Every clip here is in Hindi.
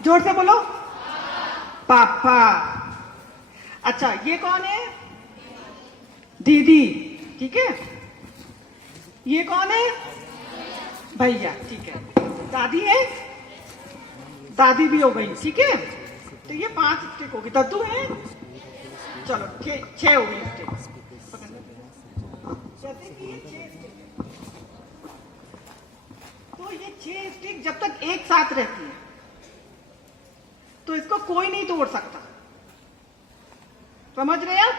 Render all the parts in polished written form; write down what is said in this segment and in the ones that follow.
जोर से बोलो। पापा। अच्छा, ये कौन है? दीदी। ठीक है। ये कौन है? भैया। ठीक है। दादी है? दादी भी हो गई। ठीक है। तो ये 5 स्टिक होगी। दद्दू है? चलो 6 हो गई स्टिक। जैसे कि ये 6 स्टिक, तो ये 6 स्टिक जब तक एक साथ रहती है तो इसको कोई नहीं तोड़ सकता। समझ रहे हैं आप?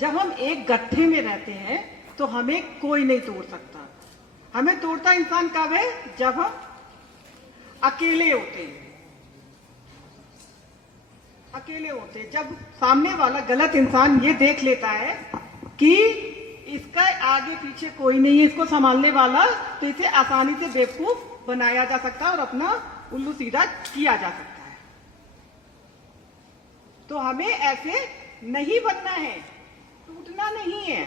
जब हम एक गट्ठे में रहते हैं तो हमें कोई नहीं तोड़ सकता। हमें तोड़ता इंसान कब है? जब हम अकेले होते हैं। अकेले होते हैं जब सामने वाला गलत इंसान ये देख लेता है कि इसका आगे पीछे कोई नहीं है, इसको संभालने वाला, तो इसे आसानी से बेवकूफ बनाया जा सकता है और अपना उल्लू सीधा किया जा सकता है। तो हमें ऐसे नहीं बनना है, टूटना नहीं है।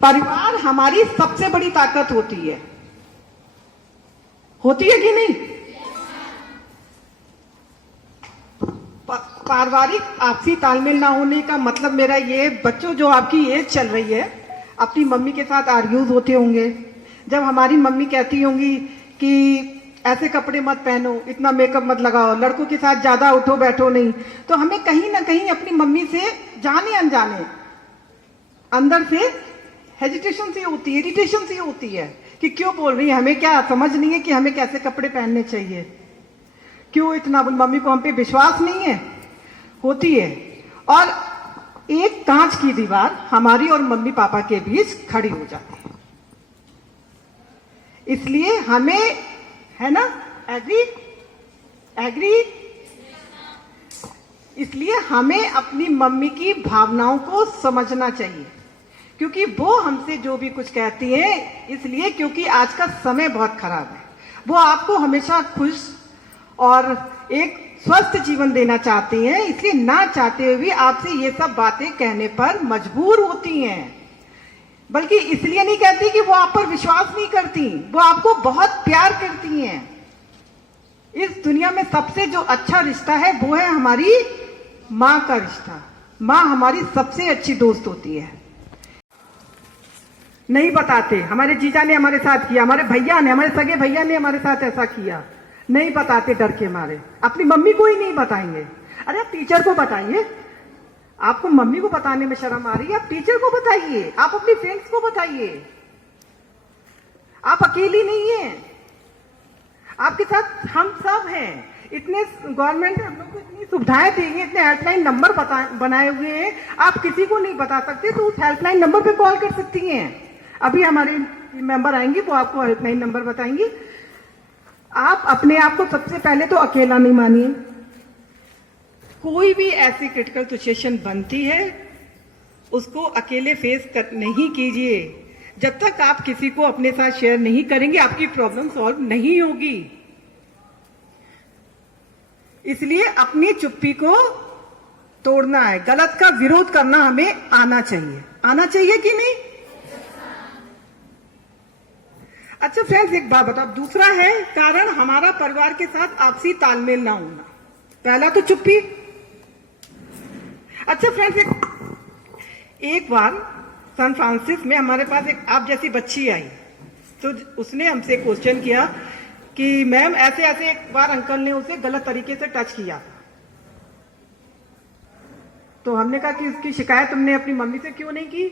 परिवार हमारी सबसे बड़ी ताकत होती है कि नहीं? पारिवारिक आपसी तालमेल ना होने का मतलब मेरा ये, बच्चों जो आपकी एज चल रही है, अपनी मम्मी के साथ आर्ग्यूज होते होंगे। जब हमारी मम्मी कहती होंगी कि ऐसे कपड़े मत पहनो, इतना मेकअप मत लगाओ, लड़कों के साथ ज्यादा उठो बैठो नहीं, तो हमें कहीं ना कहीं अपनी मम्मी से जाने अनजाने अंदर से हेजिटेशन सी होती है, इरिटेशन सी होती है कि क्यों बोल रही है, हमें क्या समझ नहीं है कि हमें कैसे कपड़े पहनने चाहिए, क्यों इतना मम्मी को हम पे विश्वास नहीं है, होती है। और एक कांच की दीवार हमारी और मम्मी पापा के बीच खड़ी हो जाती है। इसलिए हमें, है ना, एग्री, इसलिए हमें अपनी मम्मी की भावनाओं को समझना चाहिए, क्योंकि वो हमसे जो भी कुछ कहती है, इसलिए क्योंकि आज का समय बहुत खराब है। वो आपको हमेशा खुश और एक स्वस्थ जीवन देना चाहती हैं, इसलिए ना चाहते हुए भी आपसे ये सब बातें कहने पर मजबूर होती हैं। बल्कि इसलिए नहीं कहती कि वो आप पर विश्वास नहीं करती, वो आपको बहुत प्यार करती हैं। इस दुनिया में सबसे जो अच्छा रिश्ता है वो है हमारी माँ का रिश्ता। माँ हमारी सबसे अच्छी दोस्त होती है। नहीं बताते, हमारे जीजा ने हमारे साथ किया, हमारे भैया ने, हमारे सगे भैया ने हमारे साथ ऐसा किया, नहीं बताते डर के मारे। अपनी मम्मी को ही नहीं बताएंगे। अरे आप टीचर को बताइए, आपको मम्मी को बताने में शर्म आ रही है, आप टीचर को बताइए, आप अपनी फ्रेंड्स को बताइए। आप अकेली नहीं हैं, आपके साथ हम सब हैं। इतने गवर्नमेंट ने हम लोग को इतनी सुविधाएं दी हैं, इतने हेल्पलाइन नंबर बनाए हुए हैं, आप किसी को नहीं बता सकते तो उस हेल्पलाइन नंबर पे कॉल कर सकती हैं। अभी हमारे मेंबर आएंगे वो आपको हेल्पलाइन नंबर बताएंगे। आप अपने आप को सबसे पहले तो अकेला नहीं मानिए। कोई भी ऐसी क्रिटिकल सिचुएशन बनती है उसको अकेले फेस नहीं कीजिए। जब तक आप किसी को अपने साथ शेयर नहीं करेंगे आपकी प्रॉब्लम सॉल्व नहीं होगी। इसलिए अपनी चुप्पी को तोड़ना है, गलत का विरोध करना हमें आना चाहिए। आना चाहिए कि नहीं? अच्छा फ्रेंड्स, एक बात बताओ, दूसरा है कारण हमारा परिवार के साथ आपसी तालमेल ना होना। पहला तो चुप्पी। अच्छा फ्रेंड्स, एक बार सैन फ्रांसिस में हमारे पास एक आप जैसी बच्ची आई, तो उसने हमसे क्वेश्चन किया कि मैम ऐसे ऐसे, एक बार अंकल ने उसे गलत तरीके से टच किया। तो हमने कहा कि उसकी शिकायत तुमने अपनी मम्मी से क्यों नहीं की?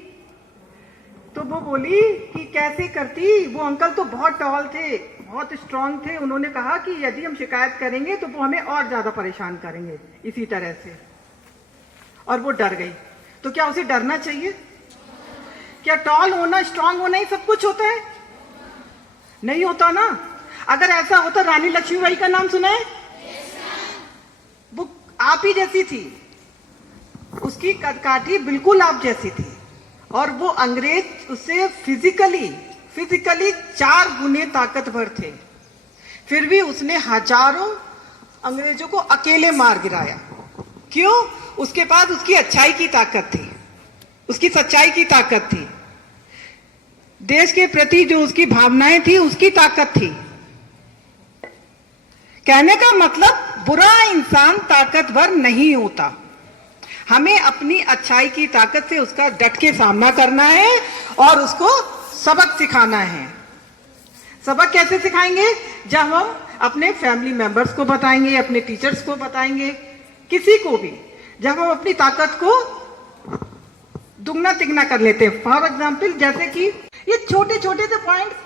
तो वो बोली कि कैसे करती, वो अंकल तो बहुत टॉल थे, बहुत स्ट्रांग थे, उन्होंने कहा कि यदि हम शिकायत करेंगे तो वो हमें और ज्यादा परेशान करेंगे इसी तरह से, और वो डर गई। तो क्या उसे डरना चाहिए? क्या टॉल होना, स्ट्रांग होना ही सब कुछ होता है? नहीं होता ना। अगर ऐसा होता, रानी लक्ष्मीबाई का नाम सुना है? वो आप ही जैसी थी, उसकी कदकाठी बिल्कुल आप जैसी थी, और वो अंग्रेज उससे फिजिकली 4 गुने ताकतवर थे, फिर भी उसने हजारों अंग्रेजों को अकेले मार गिराया। क्यों? उसके पास उसकी अच्छाई की ताकत थी, उसकी सच्चाई की ताकत थी, देश के प्रति जो उसकी भावनाएं थी उसकी ताकत थी। कहने का मतलब बुरा इंसान ताकतवर नहीं होता। हमें अपनी अच्छाई की ताकत से उसका डट के सामना करना है और उसको सबक सिखाना है। सबक कैसे सिखाएंगे? जब हम अपने फैमिली मेंबर्स को बताएंगे, अपने टीचर्स को बताएंगे, किसी को भी, जब हम अपनी ताकत को दुगना तिगना कर लेते हैं। फॉर एग्जाम्पल, जैसे कि ये छोटे छोटे से पॉइंट्स।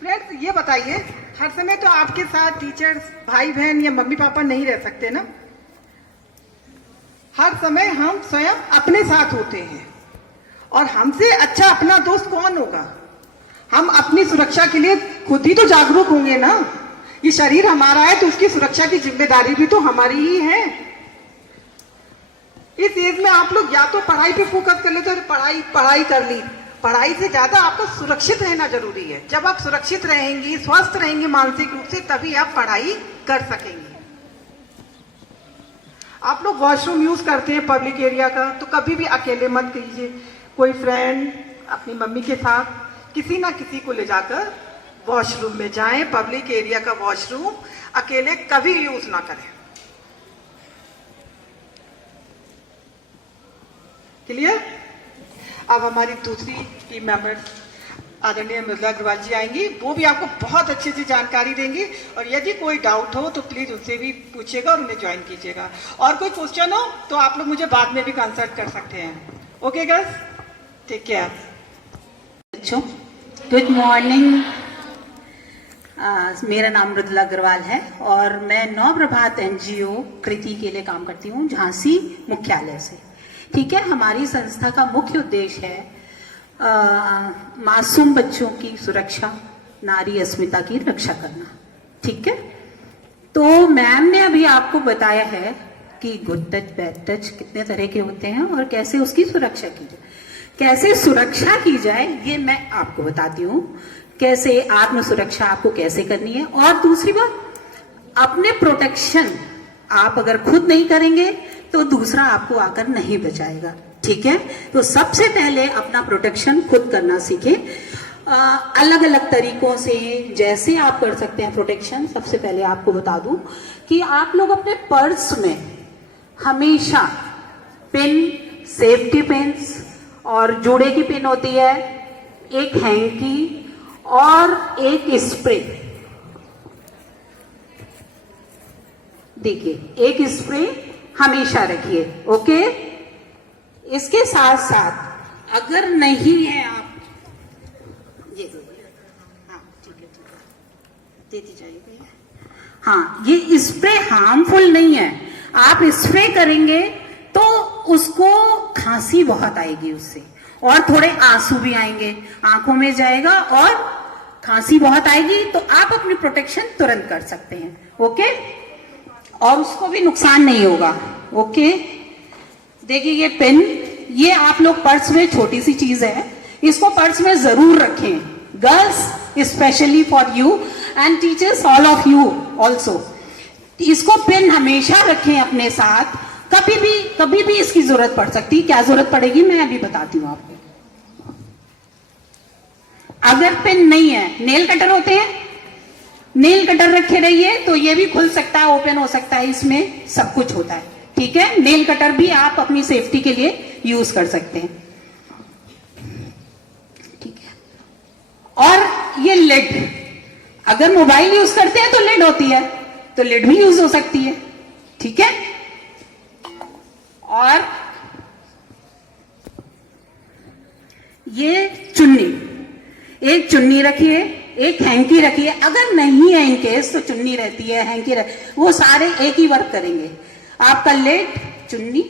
फ्रेंड्स, ये बताइए, हर समय तो आपके साथ टीचर्स, भाई बहन या मम्मी पापा नहीं रह सकते ना। हर समय हम स्वयं अपने साथ होते हैं, और हमसे अच्छा अपना दोस्त कौन होगा? हम अपनी सुरक्षा के लिए खुद ही तो जागरूक होंगे ना। ये शरीर हमारा है तो उसकी सुरक्षा की जिम्मेदारी भी तो हमारी ही है। इस एज में आप लोग या तो पढ़ाई पे फोकस कर लेते हो, पढ़ाई कर ली। पढ़ाई से ज्यादा आपको सुरक्षित रहना जरूरी है। जब आप सुरक्षित रहेंगी, स्वस्थ रहेंगे मानसिक रूप से, तभी आप पढ़ाई कर सकेंगे। आप लोग वॉशरूम यूज करते हैं पब्लिक एरिया का, तो कभी भी अकेले मत कीजिए। कोई फ्रेंड अपनी मम्मी के साथ किसी ना किसी को ले जाकर वॉशरूम में जाएं। पब्लिक एरिया का वॉशरूम अकेले कभी यूज ना करें। क्लियर? अब हमारी दूसरी टीम मेंबर्स आदरणीय मृदुला अग्रवाल जी आएंगी। वो भी आपको बहुत अच्छी अच्छी जानकारी देंगी, और यदि कोई डाउट हो तो प्लीज उनसे भी पूछिएगा और उन्हें ज्वाइन कीजिएगा। और कोई क्वेश्चन हो तो आप लोग मुझे बाद में भी कंसल्ट कर सकते हैं। Okay girls, take care. बच्चों, गुड मॉर्निंग। मेरा नाम मृदुला अग्रवाल है और मैं नवप्रभात एनजीओ कृति के लिए काम करती हूँ, झांसी मुख्यालय से। ठीक है, हमारी संस्था का मुख्य उद्देश्य है मासूम बच्चों की सुरक्षा, नारी अस्मिता की रक्षा करना। ठीक है, तो मैम ने अभी आपको बताया है कि गुड टच, बैड टच कितने तरह के होते हैं और कैसे उसकी सुरक्षा की जाए। कैसे सुरक्षा की जाए ये मैं आपको बताती हूँ, कैसे आत्म सुरक्षा आपको कैसे करनी है। और दूसरी बात, अपने प्रोटेक्शन आप अगर खुद नहीं करेंगे तो दूसरा आपको आकर नहीं बचाएगा। ठीक है, तो सबसे पहले अपना प्रोटेक्शन खुद करना सीखें। अलग अलग तरीकों से जैसे आप कर सकते हैं प्रोटेक्शन। सबसे पहले आपको बता दूं कि आप लोग अपने पर्स में हमेशा पिन, सेफ्टी पिन्स और जूड़े की पिन होती है, एक हैंकी और एक स्प्रे। देखिए, एक स्प्रे हमेशा रखिए। ओके, इसके साथ साथ अगर नहीं है आप ये हाँ ठीक है देती जाइए। हाँ, ये स्प्रे हार्मफुल नहीं है। आप स्प्रे करेंगे तो उसको खांसी बहुत आएगी उससे, और थोड़े आंसू भी आएंगे, आंखों में जाएगा और खांसी बहुत आएगी। तो आप अपनी प्रोटेक्शन तुरंत कर सकते हैं। ओके, और उसको भी नुकसान नहीं होगा। ओके, देखिए ये पेन, ये आप लोग पर्स में, छोटी सी चीज है, इसको पर्स में जरूर रखें। Girls specially for you and teachers all of you also, इसको पेन हमेशा रखें अपने साथ। कभी भी इसकी जरूरत पड़ सकती है। क्या जरूरत पड़ेगी मैं अभी बताती हूँ आपको। अगर पेन नहीं है, नेल कटर होते हैं, नेल कटर रखे रहिए, तो ये भी खुल सकता है, ओपन हो सकता है, इसमें सब कुछ होता है। ठीक है, नेल कटर भी आप अपनी सेफ्टी के लिए यूज कर सकते हैं। ठीक है, और ये लिड, अगर मोबाइल यूज करते हैं तो लिड होती है, तो लिड भी यूज हो सकती है। ठीक है, और ये चुन्नी, एक चुन्नी रखिए, एक हैंकी रखिए। अगर नहीं है इनकेस तो चुन्नी रहती है, हैंकी वो सारे एक ही वर्क करेंगे। आपका लेट, चुन्नी।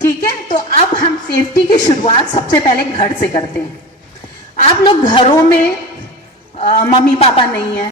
ठीक है, तो अब हम सेफ्टी की शुरुआत सबसे पहले घर से करते हैं। आप लोग घरों में मम्मी पापा नहीं है,